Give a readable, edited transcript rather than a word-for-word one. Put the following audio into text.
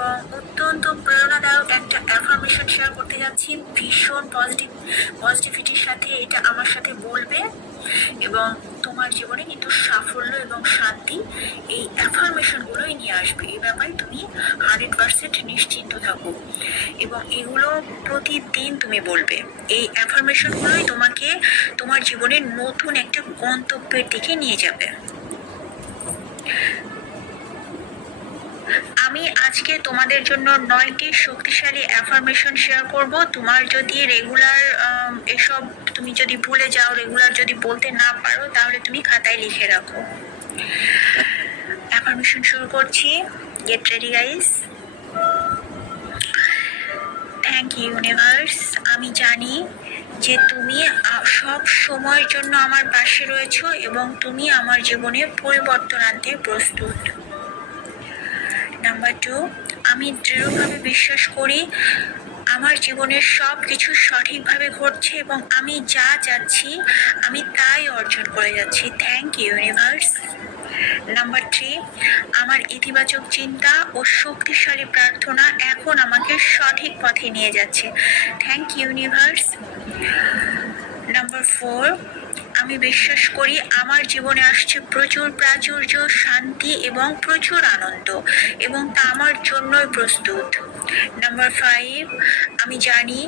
এবং অত্যন্ত প্রেরণাদায়ক একটা অ্যাফার্মেশন শেয়ার করতে যাচ্ছি ভীষণ পজিটিভিটির সাথে। এটা আমার সাথে বলবে এবং তোমার জীবনে কিন্তু সাফল্য এবং শান্তি এই অ্যাফার্মেশনগুলোই নিয়ে আসবে। এই ব্যাপারে তুমি 100% নিশ্চিন্ত থাকো এবং এগুলো প্রতিদিন তুমি বলবে। এই অ্যাফার্মেশনগুলোই তোমাকে তোমার জীবনের নতুন একটা গন্তব্যের দিকে নিয়ে যাবে। আমি আজকে তোমাদের জন্য 9টি শক্তিশালী অ্যাফার্মেশন শেয়ার করব। তোমার যদি রেগুলার এসব তুমি যদি ভুলে যাও, রেগুলার যদি বলতে না পারো, তাহলে তুমি খাতায় লিখে রাখো। অ্যাফার্মেশন শুরু করছি। Get ready guys. Thank you universe, আমি জানি যে তুমি সব সময়ের জন্য আমার পাশে রয়েছো এবং তুমি আমার জীবনে পরিবর্তন আনতে প্রস্তুত। নাম্বার 2, আমি দৃঢ়ভাবে বিশ্বাস করি আমার জীবনের সব কিছু সঠিকভাবে ঘটছে এবং আমি যা চাচ্ছি আমি তাই অর্জন করে যাচ্ছি। Thank you universe. নাম্বার 3, আমার ইতিবাচক চিন্তা ও শক্তিশালী প্রার্থনা এখন আমাকে সঠিক পথে নিয়ে যাচ্ছে। Thank you universe. নাম্বার 4, আমি বিশ্বাস করি আমার জীবনে আসছে প্রচুর প্রাচুর্য, শান্তি এবং প্রচুর আনন্দ এবং তা আমার জন্যই প্রস্তুত। নাম্বার 5, আমি জানি